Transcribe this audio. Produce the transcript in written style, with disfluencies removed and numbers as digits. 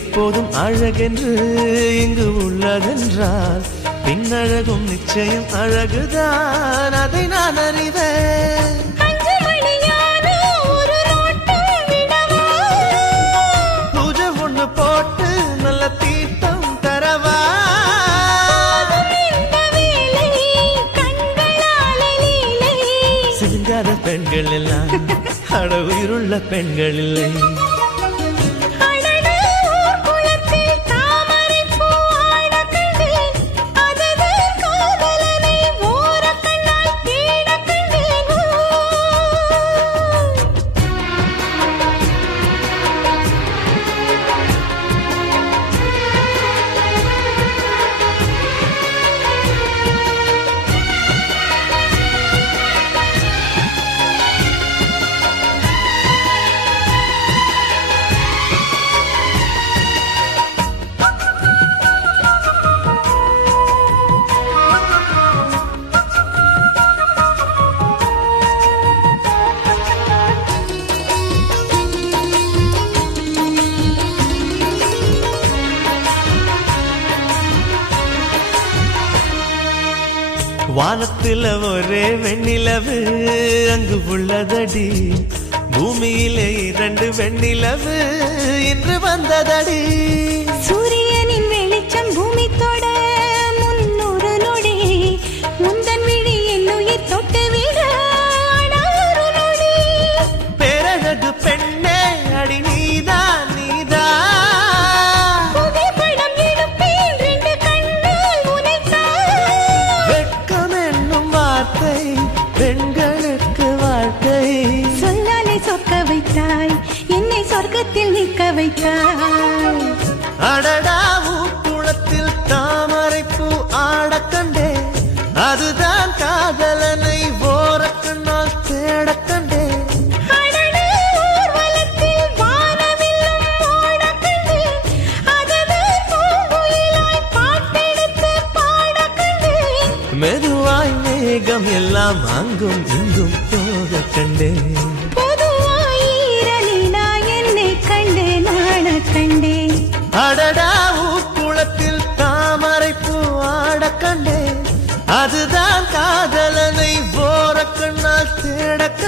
எப்போதும் அழகென்று இங்கு உள்ளதென்றால் பின்னழகும் நிச்சயம் அழகுதான், அதை நான் அறிவேன். பூஜை ஒண்ணு போட்டு நல்ல தீர்த்தம் தரவா? சிங்கார பெண்கள் எல்லாம் அட உயிருள்ள பெண்கள் இல்லை. வானத்துல ஒரே வெண்ணிலவு அங்கு உள்ளதடி, பூமியிலே 2 வெண்ணிலவு இன்று வந்ததடி. சூரியனின் வெளிச்சம் பூமி தொட 300 நொடி, முந்தன் விழி என் உயிர் தொட்டு விட ஒரு நொடி. பேரழகு பெண்ணே அடி நீதான் நீதான். புகைப்படம் எடுப்பேன் 2 கண்ணால் உனைத்தான். வெட்கம் என்னும் வார்த்தை பெண்களுக்கு வாழ்க்கை. சொல்லாலே சொக்க வைத்தாய், என்னை சொர்க்கத்தில் நிற்க வைத்தாய். அடடா குளத்தில் தாமரை பூ ஆடக் கண்டே, அதுதான் காதலனை ஓரக்கண்ணால் தேடக் கண்டே. மெதுவாய் மேகம் எல்லாம் அங்கும் இங்கும் போக கண்டே. என்னை கண்டே நாண கண்டே. அடடா குளத்தில் தாமரை பூ ஆடக் கண்டே, அதுதான் காதலனை ஓரக்கண்ணால் தேடக்